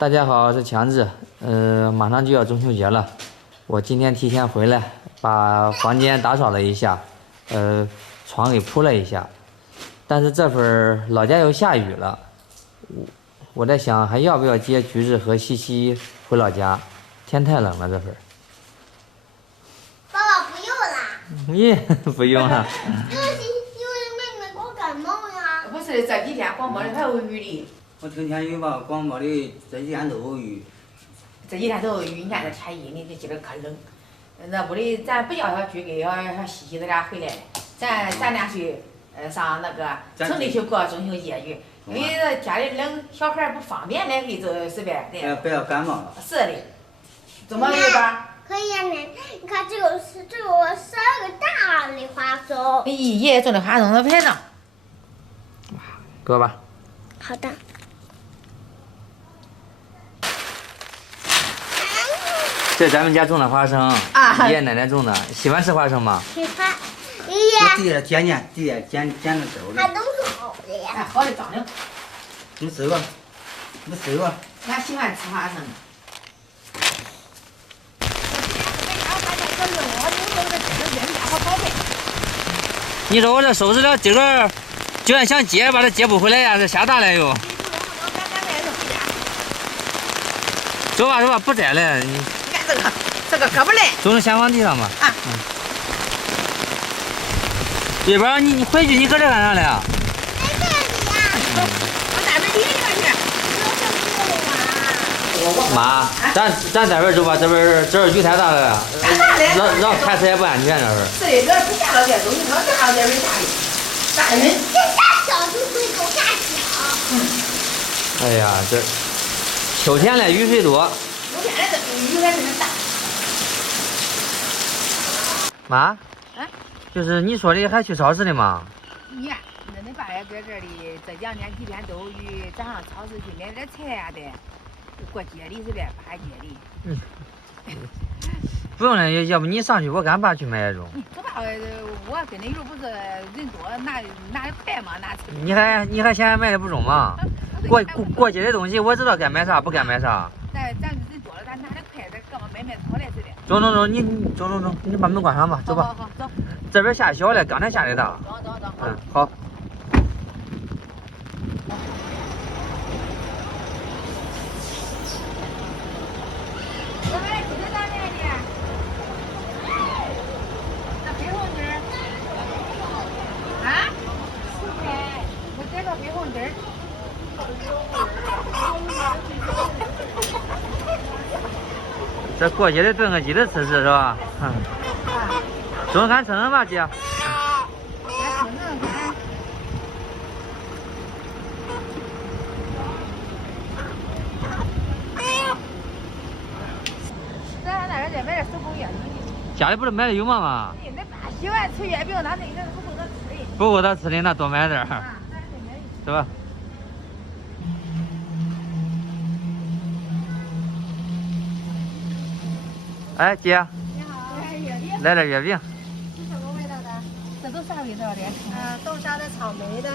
大家好，我是强子。马上就要中秋节了，我今天提前回来，把房间打扫了一下，床给铺了一下。但是这会儿老家又下雨了，我在想还要不要接橘子和西西回老家？天太冷了，这会儿。爸爸不用啦。耶，不用了。因为妹妹光感冒呀。不是这几天广播里还有雨的。我听天雨吧，广播里这几天都有雨。这几天都有雨，你看这天阴的，这今儿可冷。那屋里咱不叫小菊给小西西他俩回来了，咱俩去上那个城里去过中秋节去，因为这家里冷，小孩不方便来回走随便的。不要感冒了。是的。怎么了吧？可以呀，你看这个是3个大的花松。爷种的花松，那拍上。搁吧。好的。这咱们家种的花生，啊，爷爷奶奶种的，喜欢吃花生吗？喜欢。爷爷。我地点捡了豆它的。都是好的呀。哎，好的长的。你吃吧，你吃吧。俺喜欢吃花生。你说我这收拾了今个，就算想接，把它接不回来呀，这下大了又。走吧走吧，不摘了。你看这个可不赖。种在闲房地上嘛。啊。这边你回去你搁这干啥了？在这里呀。往那边离着去。妈，咱这边走吧，这儿雨太大了，让开车也不安全这是。是的，这不下到这东西，能下到这边下的，大的很。这大小就会走大小。哎呀，这秋天了，雨水多。秋天的雨还是大。妈。啊？就是你说的还去超市的吗？呀，那你爸也搁这里，这2天几天都有雨，咱上超市去买点菜呀的，过节的是呗，八节的。不用了，要不你上去，我干爸去买那种。走吧，我跟你又不是人多，拿得快嘛，拿车。你还嫌买的不中吗？过节的东西我知道该买啥，不该买啥。咱人多了，咱拿得快，咱干嘛买草来似的。走，你走，你把门关上吧，走吧。好，走。这边下小了，刚才下的大。走。嗯，好。这过节的炖个鸡的吃是吧？中看称称吧，姐。咱那边再买点手工月饼。家里不是买的有吗？你爸喜欢吃月饼，他那个不够他吃的。不够他吃的，那多买点儿，是吧？哎，姐。你好。来点月饼。是什么味道的？这都啥味道的？豆沙的、草莓的、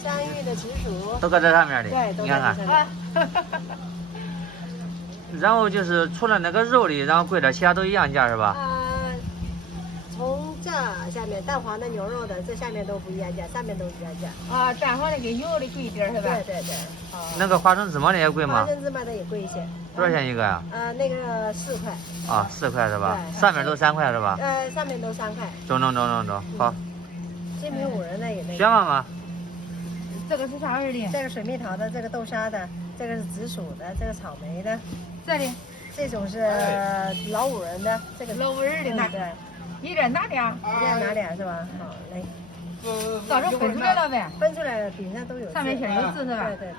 香芋的、紫薯。都搁这上面的。对，你看看。然后就是除了那个肉的，然后贵点，其他都一样价是吧？从这下面蛋黄的、牛肉的，这下面都不一样价，上面都一样价。蛋黄的跟牛肉的贵一点是吧？对。那个花生芝麻的也贵吗？花生芝麻的也贵一些。多少钱一个呀？那个4块。啊，4块是吧？对。上面都3块是吧？上面都3块。中，好。这名5仁的也那个。选吧妈。这个是啥味的？这个水蜜桃的，这个豆沙的，这个是紫薯的，这个草莓的。这里。这种是老5仁的，这个老5仁的那。对。一人拿俩。一人拿俩是吧？好嘞。到时候分出来了呗。分出来了，顶上都有字。上面写有字是吧？对。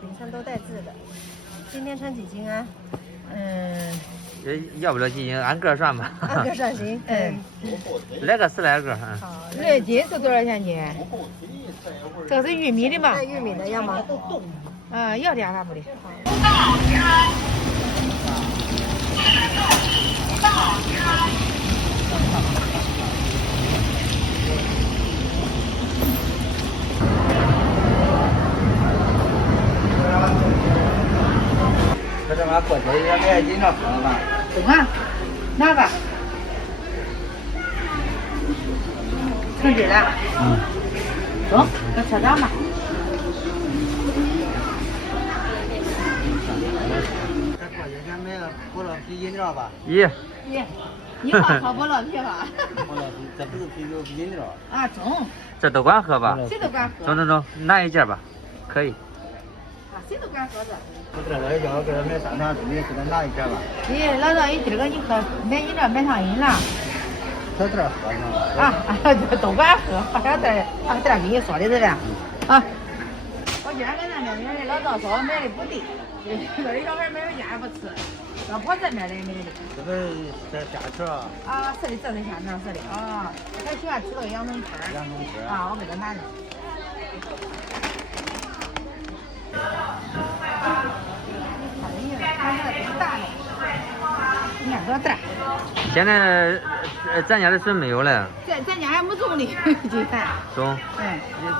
顶上都带字的。今天称几斤啊？要不了几斤，按个算吧。按个算行。来个10来个。好。1斤是多少钱斤？这个是玉米的吗？玉米的要吗？要点啥不的？这玩意过节也买饮料喝了吧？中啊，拿吧。成纸了。走，到车上吧。这过节前买个可乐啤饮料吧？咦，一号喝不乐啤吧？可乐啤，这不是啤酒，是饮料。啊，中，这都管喝吧？谁都敢喝。中中中，拿一件吧，可以。啊，谁都敢喝这。我这老叫给他买3箱米，给他拿一件吧。咦，老赵，你今儿个你喝买饮料买上瘾了？小点喝上。这都敢喝，好像在跟你说的似的。啊，我今儿跟咱们买的老赵说买的不对，说的小孩买回家也不吃，要跑这面来买的。这个在下条啊。啊，是的，这是下条是的啊，他喜欢吃那个洋葱圈儿。洋葱圈。啊，我给他拿的。看这个多大的，你看多大。现在咱家的笋没有了。咱家还没种呢，今天。中。嗯。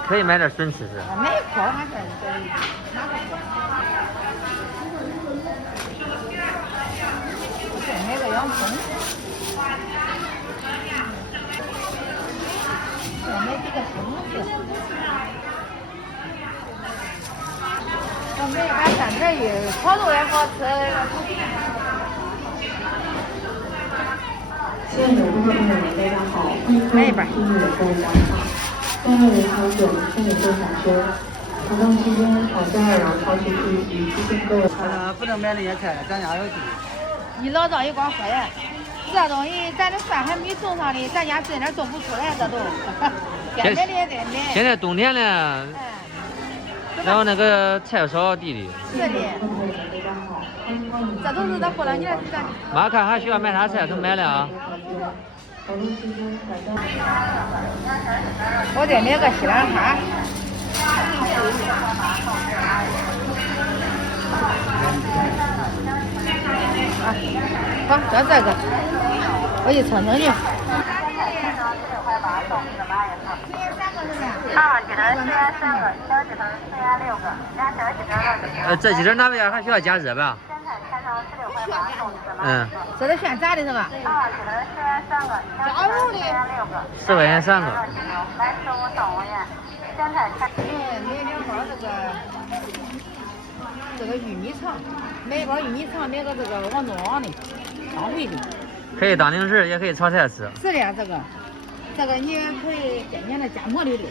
可以买点笋吃吃。买一筐还是拿个筐。再买个洋葱。再买几个葱去。我买一把酸菜鱼，炒肉也好吃。现在有顾客朋友们大家好，欢迎光临今日的在广场。32039深圳州小区，活动期间保证2楼超市区与基金购物。不能买那些菜，咱家有地。你老赵一光说呀，这东西咱的蒜还没种上呢，咱家真点种不出来，这都。该买的也得买。现在冬天了。然后那个菜少地里。是的。这都是他过两年咱。妈看还需要买啥菜，都买了啊。我再买个西兰花。啊，好，这个，我一称称去。大鸡蛋4元3个，小鸡蛋4元6个，俩小鸡蛋。这鸡蛋那边还需要加热吧？现在开成16块8，冻死了。嗯。这是现炸的是吧？大鸡蛋4元3个，小鸡蛋4元6个。4块钱3个。来15到5元。现在开。买2包这个玉米肠，买一包玉米肠，买个这个王中王的，双汇的。可以当零食，也可以炒菜吃。是的呀，这个你也可以天天的夹馍里的。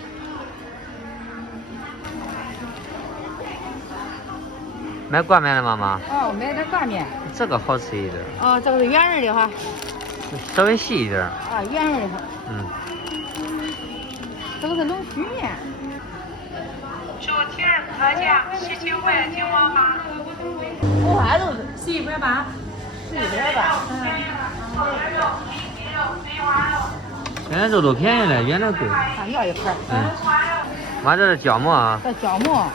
买挂面了吗，妈？哦，买点挂面。这个好吃一点。哦，这个是圆仁的哈。稍微细一点。啊，圆仁的哈。嗯。这个是冷须面。主题特价，19块9毛8。五花肉11块8。11块8。现在肉都便宜了，原来贵。啊，要一块。嗯。妈，这是胶馍啊。这胶馍。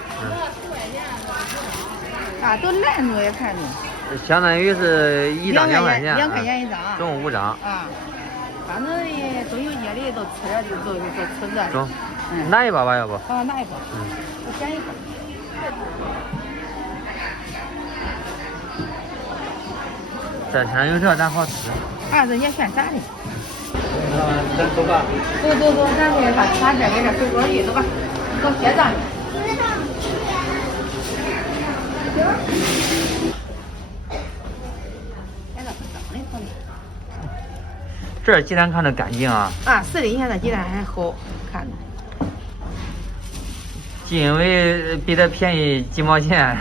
啊，都烂着也看着。相当于是1张2块钱。2块钱一张。中午5张。啊，反正中秋节里都吃点，都吃这。中。拿一包吧，要不？啊，拿一包。我选一包。这天有这咱好吃。啊，这也选啥的？咱走吧。走，咱给他这给这水果鱼，走吧，走结账去。这鸡蛋看着干净啊。啊，是的，你看这鸡蛋还好看呢。就因为比它便宜几毛钱，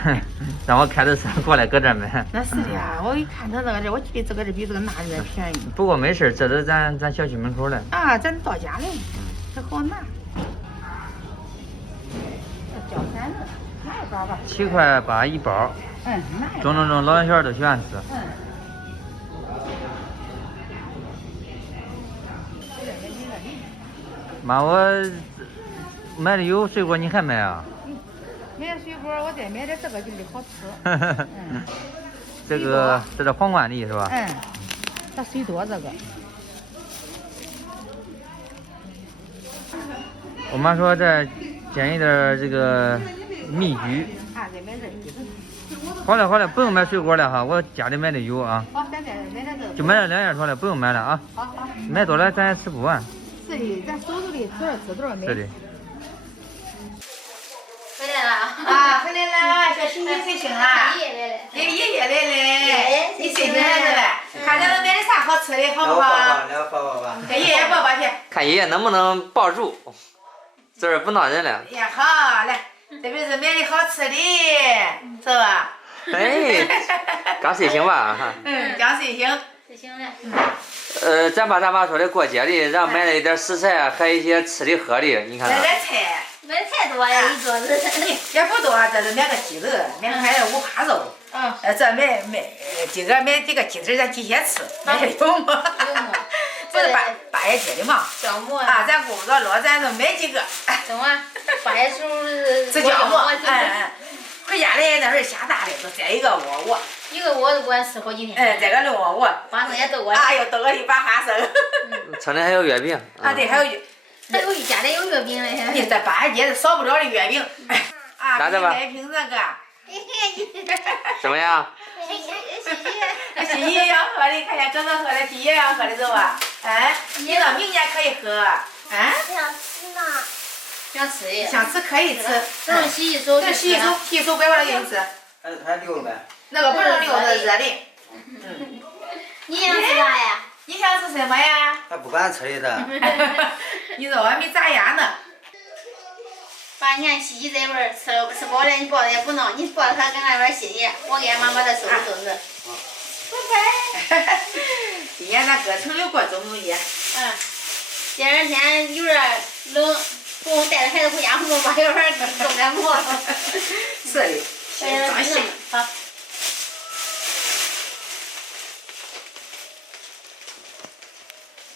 让我开着车过来搁这买。那是的呀，我一看他这个这，我记得这个是比这个那边便宜。不过没事，这都咱小区门口了。啊，咱到家了，这好拿。这焦山子，拿一包吧。7块8一包。嗯，拿一包。中，老小都喜欢吃。嗯。妈，我买的有水果，你还买啊？买水果，我再买点这个就得好吃。这是皇冠梨是吧？嗯，它水多这个。我妈说再煎一点这个蜜橘。啊，大概买这一个。好了好了，不用买水果了哈，我家里买的有啊，好，咱买点这个。就买了2样出来，不用买了啊。好好。买多了咱也吃不完。对，咱手头里多少吃多少买。是的。回来了啊！回来了，小欣欣睡醒了。爷爷来了。爷爷来了。你睡醒了是吧？看咱们买的啥好吃的，好不好？来抱抱吧。给爷爷抱抱去。看爷爷能不能抱住，这儿不闹人了。也好，来，这边是买的好吃的，是吧？哎，刚睡醒吧？哈。刚睡醒。睡醒了。咱爸说的过节的，然后买了一点食材，还有一些吃的喝的，你看看。买点菜。买菜多呀，一桌子。也不多，这是买个鸡肉，买个五花肉。这买今个买这个鸡腿，咱提前吃，买的有吗？不是八月节的嘛。酵母啊，咱顾不着了，咱就买几个。中啊，8月时候吃酵母，回家来那会儿下大的，就这一个窝，一个窝都不敢吃好几天。这个6窝，花生也豆啊。哎呦，豆个一把花生。城里还有月饼。啊，对，还有家里有月饼嘞。你这8月节是少不了的月饼。啊，拿着吧。买瓶这个。怎么样？欣欣要喝的，看见哥哥喝的，欣欣也要喝的是吧？哎，你到明年可以喝。想吃呢。想吃呀。想吃可以吃。等洗一手。等洗一手，别忘了给你吃。还溜呗？那个不能溜，那是热的。你想吃啥呀？你想吃什么呀？他不管吃的。你说我还没炸鸭呢。爸，你看西西这边吃饱了，你抱着也不闹，你抱着他跟那边歇歇，我给俺妈把他收拾收拾。今年咱搁城里过中秋节。第2天有点冷，不用带着孩子回家，我们把有点冻感冒。是的，装行。好。